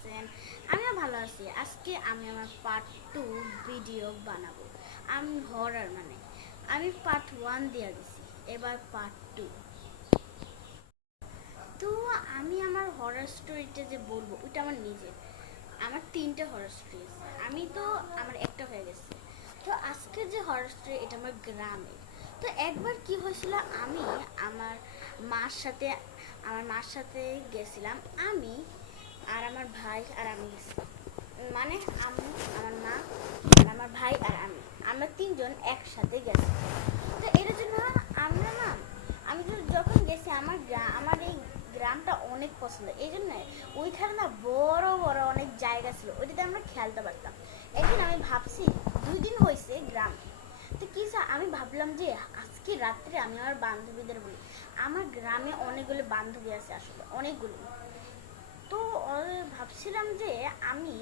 আছেন? আমিও ভালো আছি। আজকে আমি আমার পার্ট 2 ভিডিও বানাবো। আমি হরর আমি পার্ট 1 দিয়ে দিছি, এবার পার্ট 2। তো আমি আমার হরর স্টোরিটা যে বলবো ওইটা আমার নিজের। আমার 3টে হরর স্টোরি আছে। আমি তো আমার একটা হয়ে গেছে। তো আজকের যে হরর স্টোরি এটা আমার গ্রামের। তো একবার কি হয়েছিল, আমি আমার মার সাথে আমার মার সাথে গেছিলাম। আমি আর আমার ভাই আর আমি গেছিলাম, মানে আম্মু, আমার মা আর আমার ভাই আর আমরা তিনজন একসাথে গেছি। তো এর জন্য আমরা না আমি তো যখন গেছি আমার এই গ্রামটা অনেক পছন্দ, এই জন্য ওইখানে না বড় বড় অনেক জায়গা ছিল, ওইটাতে আমরা খেলতে পারতাম। একদিন আমি ভাবছি, 2 দিন হয়েছে গ্রাম। তো কি আমি ভাবলাম যে আজকে রাত্রে আমি আমার বান্ধবীদের বলি, আমার গ্রামে অনেকগুলো বান্ধবী আছে, আসলে অনেকগুলো। তো ভাবছিলাম যে আমি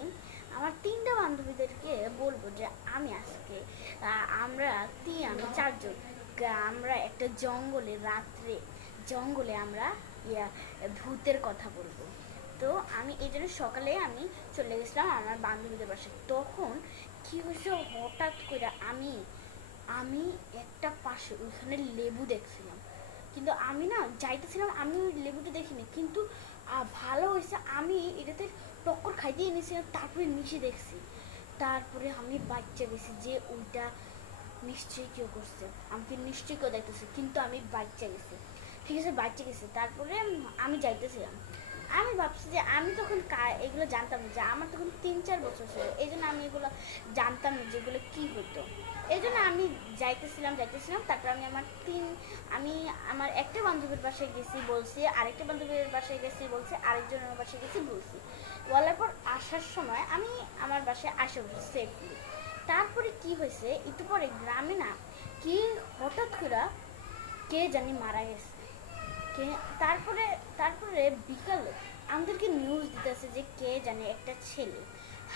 আমার 3টা বান্ধবীদেরকে বলবো যে আমি আজকে আমি 4জন আমরা একটা জঙ্গলে রাত্রে জঙ্গলে আমরা ভূতের কথা বলবো। তো আমি এই জন্য সকালে আমি চলে গেছিলাম আমার বান্ধবীদের বাসায়। তখন কি হয়েছে, হঠাৎ করে আমি আমি একটা পাশে ওইখানে লেবু দেখছিলাম, কিন্তু আমি না যাইতেছিলাম, আমি ওই লেবুটা দেখিনি, কিন্তু ভালো হয়েছে আমি এটাতে টক্কর খাইতে এনেছিলাম, তারপরে নিচে দেখছি। তারপরে আমি বাচ্চা গেছি যে ওইটা নিশ্চয়ই কেউ করছে, আমাকে নিশ্চয়ই কেউ দেখতেছে, কিন্তু আমি বাচ্চা গেছি। ঠিক আছে, বাচ্চা গেছি। তারপরে আমি যাইতেছিলাম, আমি ভাবছি যে আমি তখন এগুলো জানতাম না, যে আমার তখন 3-4 বছর ছিল, এই জন্য আমি এগুলো জানতাম না যেগুলো কি হতো। এই জন্য আমি যাইতেছিলাম। তারপর আমি আমার একটা বান্ধবীর বাসায় গেছি বলছি, আরেকটা বান্ধবীর বাসায় গেছি বলছি, আরেকজনের বাসায় গেছি বলছি। বলার পর আসার সময় আমি আমার বাসায় আসে বলছি সেফলি। তারপরে কি হয়েছে, একটু পরে গ্রামে না কি হঠাৎ করে কে জানি মারা গেছে। তারপরে তারপরে বিকালে আমাদেরকে নিউজ দিতেছে যে কে জানে একটা ছেলে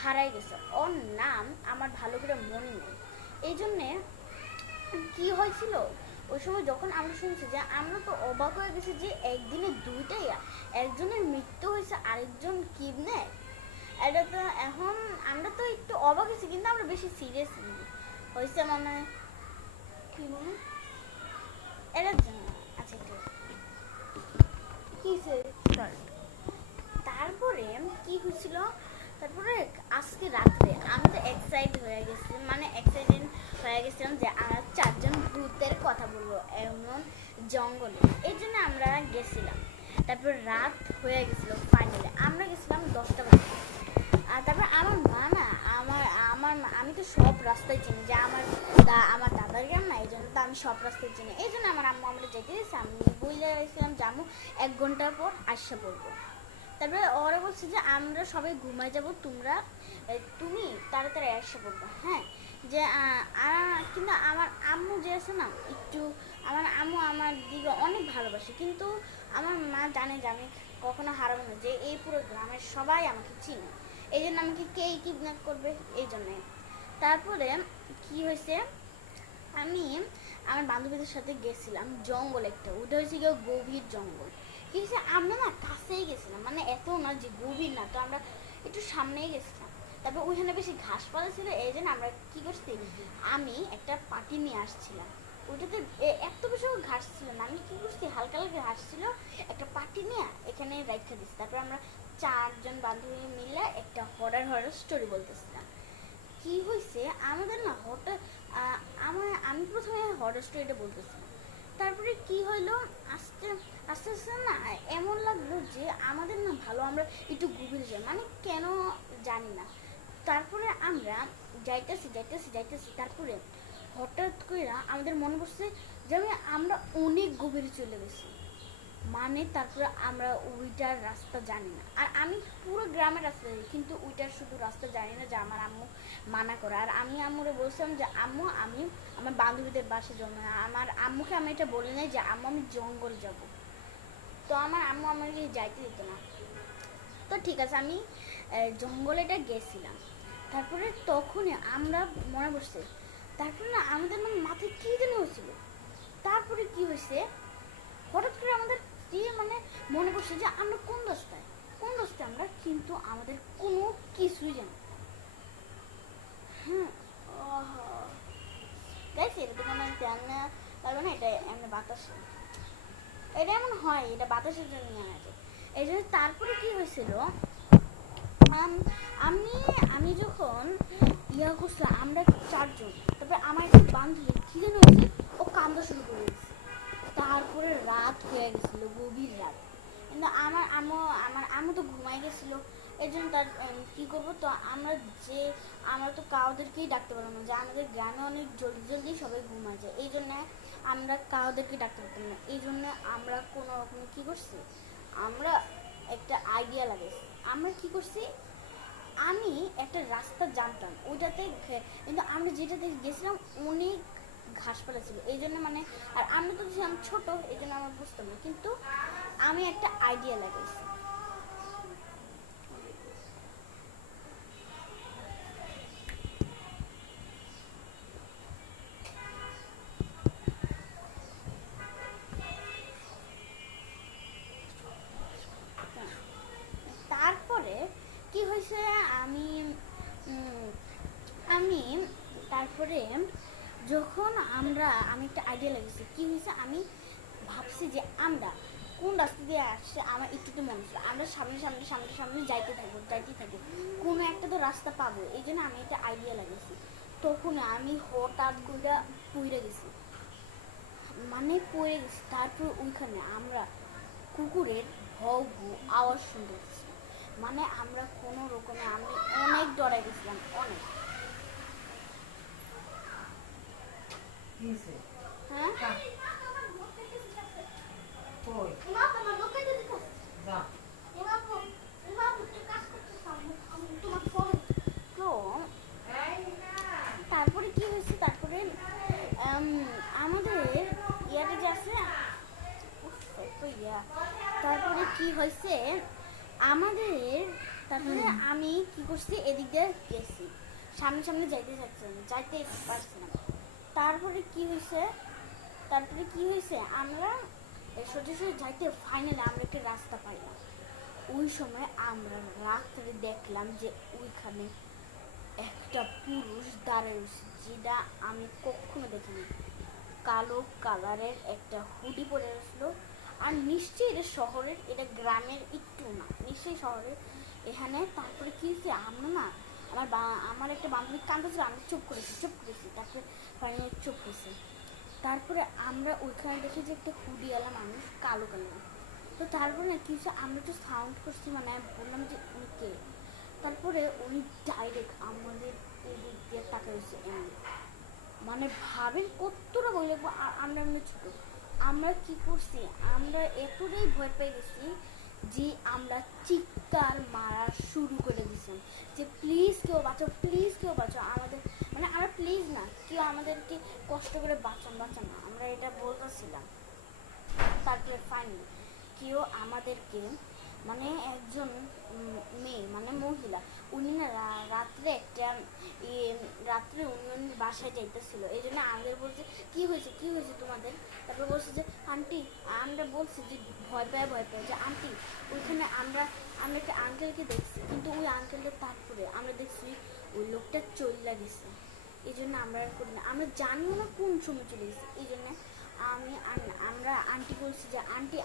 হারাই গেছে, ওর নাম আমার ভালো করে মনে নেই। এই জন্যে কি হয়েছিল ওই সময় যখন আমরা শুনছি, যে আমরা তো অবাক হয়ে গেছি যে একদিনে দুইটাই, একজনের মৃত্যু হয়েছে আরেকজন কিডন্যাপ। এটা তো এখন আমরা তো একটু অবাক হয়েছি, কিন্তু আমরা বেশি সিরিয়াস হয়েছে মনে হয়, কি মনে হয় এটার জন্য। আচ্ছা কি তারপরে কি হয়েছিল, তারপরে আজকে রাত্রে আমি তো এক্সাইটেড হয়ে গেছিলাম যে আমরা 4জন ভূতের কথা বলবো এমন জঙ্গলে। এই জন্য আমরা গেছিলাম। তারপর রাত হয়ে গেছিল, ফাইনালি আমরা গেছিলাম 10টা বাজে। আর তারপর আমার মা না আমি তো সব রাস্তায় চিনি, যে আমার দাদার গ্রাম না, এই জন্য তো আমি সব রাস্তায় চিনি। এই জন্য আমার আম্মু আমরা যেতে দিয়েছি, আমি বইলে গেছিলাম যে আম্মু 1 ঘন্টা পর আসা পড়বো। তারপরে ওরা বলছে যে আমরা সবাই ঘুমাই যাব, তুমি তাড়াতাড়ি আসা পড়বো। হ্যাঁ, যে কিন্তু আমার আম্মু যে আছে না, একটু আমার আম্মু আমার দিকে অনেক ভালোবাসে, কিন্তু আমার মা জানে যে আমি কখনো হারাবো না, যে এই পুরো গ্রামের সবাই আমাকে চিনে, এই জন্য আমাকে কেই কিডন্যাপ করবে, এই জন্যে। তারপরে কি হয়েছে, আমি আমার বান্ধবীদের সাথে গেছিলাম জঙ্গল একটা, ওটা হয়েছে গিয়ে গভীর জঙ্গল। কি হয়েছে, আমরা না কাছেই গেছিলাম, মানে এত না যে গভীর না, তো আমরা একটু সামনেই গেছিলাম। তারপর ওইখানে বেশি ঘাসপালা ছিল, এই জন্য আমরা কি করছি, আমি একটা পাটি নিয়ে আসছিলাম। ওইটাতে এত বেশি ঘাস ছিল না, আমি কি করছি, হালকা হালকা ঘাস ছিল, একটা পাটি নিয়ে এখানে রাখা দিচ্ছি। তারপর আমরা 4জন বান্ধবী মিলে একটা হরর স্টোরি বলতেছিলাম। কি হয়েছে আমাদের না হঠাৎ আমি প্রথমে হরর স্টোরিটা বলতেছিলাম। তারপরে কি হইলো, আস্তে আস্তে আস্তে না এমন লাগলো যে আমাদের না ভালো, আমরা একটু গভীরে যাই, মানে কেন জানি না। তারপরে আমরা যাইতেছি, তারপরে হঠাৎ করে আমাদের মনে পড়ছে যে আমরা অনেক গভীরে চলে গেছি, মানে তারপরে আমরা ওইটার রাস্তা জানি না। আর আমি পুরো গ্রামের রাস্তা জানি, কিন্তু ওইটার শুধু রাস্তা জানি না, যে আমার আম্মু মানা করে। আর আমি আম্মুরে বলছিলাম যে আম্মু আমি আমার বান্ধবীদের বাসা জমে, আমার আম্মুকে আমি এটা বলি নাই যে আম্মু আমি জঙ্গল যাব। তো আমার আম্মু আমাকে যাইতে দিত না। তো ঠিক আছে, আমি জঙ্গলেটা গেছিলাম। তারপরে তখনই আমরা মনে পড়ছে, তারপরে না আমাদের মানে মাথায় কী যেন হয়েছিল। তারপরে কি হয়েছে, হঠাৎ করে আমাদের কি মনে পড়ছে যে আমরা কোন এমন দোস্ত আমরা, কিন্তু আমাদের কোনো কিছুই জানি না। হ্যাঁ, গাইস এটা তো কোনো জানা পারবে না, এটা এমনি বাতাসে, এটা এমন হয়, এটা বাতাসের জন্য নিয়ে আনা যায়। এই জন্য তারপরে কি হয়েছিল, আমি আমি যখন ইয়া করছিলাম, আমরা 4 জন, তারপরে আমার একটা বান্ধবী কি যেন হয়েছে, ও কান্দা শুরু করে দিয়েছে। তারপরে রাত হয়ে গেছিলো, গভীর রাত, কিন্তু আমার আম্মু তো ঘুমাই গেছিলো। এই জন্য তার কী করবো, তো আমরা তো কাউদেরকেই ডাকতে পারবো না, যে আমাদের গ্রামে অনেক জলদি জলদি সবাই ঘুমায় যায়, এই জন্য আমরা কাউদেরকে ডাকতে পারতাম না। এই জন্য আমরা কোনো রকম কী করছি, আমরা একটা আইডিয়া লাগাইছি। আমরা কী করছি, আমি একটা রাস্তা জানতাম ওইটাতে, কিন্তু আমরা যেটাতে গেছিলাম অনেক ঘাসপালা ছিল, এই জন্য মানে, আর আমরা তো ছিলাম ছোট, এই জন্য আমরা বুঝতাম না, কিন্তু আমি একটা আইডিয়া লাগাইছি। তারপরে কি হয়েছে, আমি আমি তারপরে যখন আমি একটা আইডিয়া লাগিয়েছি, কি হয়েছে, আমি ভাবছি যে আমরা কোন রাস্তা দিয়ে আসছে, আমার একটু তো মনে ছিল, আমরা সামনে সামনে সামনে সামনে যাইতে থাকবো, কোনো একটা তো রাস্তা পাবো, এই জন্য আমি একটা আইডিয়া লাগিয়েছি। তখন আমি হঠাৎ করে পড়ে গেছি, মানে পড়ে গেছি। তারপর ওইখানে আমরা কুকুরের ভৌ ভৌ আওয়াজ শুনতে পাচ্ছি, মানে আমরা কোনো রকমে, আমি অনেক ডরাই গেছিলাম, অনেক। হ্যাঁ, তো তারপরে কি হয়েছে, তারপরে আমাদের ইয়াতে যে আছে, তারপরে কি হয়েছে আমাদের, তারপরে আমি কি করছি, এদিক দিয়ে গেছি, সামনে সামনে যাইতে পারছিলাম। তারপরে কি হয়েছে, আমরা সোজা সোজা যাইতে ফাইনালি আমরা একটা রাস্তা পাইলাম। ওই সময় আমরা রাত্রে দেখলাম যে ওইখানে একটা পুরুষ দাঁড়ায় রয়েছে, যেটা আমি কখনো দেখিনি। কালো কালারের একটা হুডি পরে আসলো, আর নিশ্চয়ই এটা শহরের, এটা গ্রামের একটু না, নিশ্চয়ই শহরের এখানে। তারপরে কি হয়েছে, আমরা না, আমার একটা বান্ধবী কাঁদতেছিল, আমি চুপ করেছি। তারপরে ফাইনালি চুপ করেছি। তারপরে আমরা ওইখানে দেখি যে একটা হুডিওয়ালা মানুষ, কালো কালার। তো তারপরে না কি হচ্ছে, আমরা তো সাউন্ড করছি, মানে বললাম যে উনি কে। তারপরে উনি ডাইরেক্ট আমাদের এদিক দিয়ে তাকাইছে এমনি, মানে ভাবেন কতটা ভয় লাগবো, আর আমরা এমনি ছোটো। আমরা কি করছি, আমরা এতটাই ভয় পেয়ে গেছি যে আমরা চিৎকার মারা শুরু করে দিয়েছিলাম, যে প্লিজ কেউ বাঁচাও আমাদের, মানে আমরা প্লিজ না, কেউ আমাদেরকে কষ্ট করে বাঁচান, আমরা এটা বলতেছিলাম। তারপরে ফাইনালি কেউ আমাদেরকে, মানে একজন মেয়ে, মানে মহিলা, উনি না রাত্রে উনি বাসায় যাইতেছিল, এই জন্য আমাদের বলছে কি হয়েছে তোমাদের। তারপর বলছে যে আন্টি, আমরা বলছি যে ভয় পায় যে আন্টি, ওইখানে আমরা একটা আঙ্কেলকে দেখছি, কিন্তু ওই আঙ্কেলটা, তারপরে আমরা দেখছি ওই লোকটা চলে গেছে। এই জন্য আমরা আর করি না, আমরা জানিও না কোন সময় চলে গেছে। এই জন্য আমরা আন্টি বলছি যে আন্টি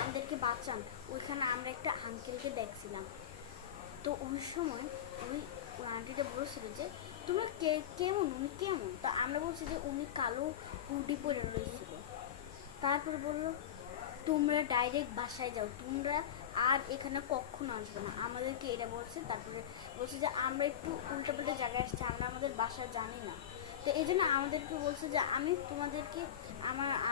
আমাদেরকে বাঁচান, ওইখানে আমরা একটা আঙ্কেলকে দেখছিলাম। তো ওই সময় ওই আন্টিটা বলছিল যে তোমরা উনি কেমন, তা আমরা বলছি যে উনি কালো হুডি পরে রয়েছিল। তারপর বললো তোমরা ডাইরেক্ট বাসায় যাও, তোমরা আর এখানে কখনো আসবে না, আমাদেরকে এটা বলছে। তারপরে বলছে যে আমরা একটু উল্টাপাল্টা জায়গায় আসছি, আমরা আমাদের বাসা জানি না, তো এই জন্য আমাদেরকে বলছে যে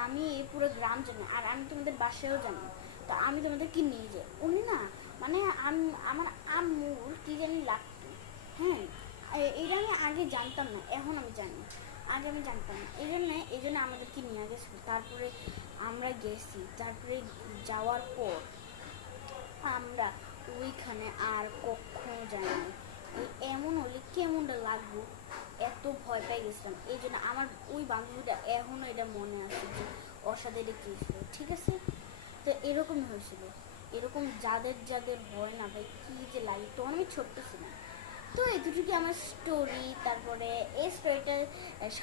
আমি এই পুরো গ্রাম জানি, আর আমি তোমাদের বাসায়ও জানি, তো আমি তোমাদেরকে নিয়ে যাই। উনি না, মানে আমার আম্মুর কি জানি লাগতো। হ্যাঁ, এইটা আমি আগে জানতাম না, এখন আমি জানি, আগে আমি জানতাম না। এই জন্য আমাদেরকে নিয়ে গেছিল। তারপরে আমরা গেছি, তারপরে যাওয়ার পর আমরা ওইখানে আর কখনো যাইনি। এমন হলে কেমনটা লাগবো, এত ভয় পেয়ে গেছিলাম। এই জন্য আমার ওই বান্ধবীটা এখনো এটা মনে আছে যে ওর সাথে এটা কী ছিল, ঠিক আছে। তো এরকমই হয়েছিল। এরকম যাদের যাদের হয় না ভাই, কি যে লাগে, তখন আমি ছোট্ট ছিলাম। তো এতটুকু আমার স্টোরি। তারপরে এই স্টোরিটা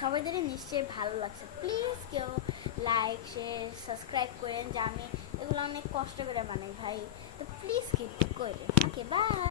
সবাইদের নিশ্চয়ই ভালো লাগছে। প্লিজ কেউ লাইক শেয়ার সাবস্ক্রাইব করেন, যে আমি এগুলো অনেক কষ্ট করে বানাই ভাই, তো প্লিজ কেউ করে। Okay bye.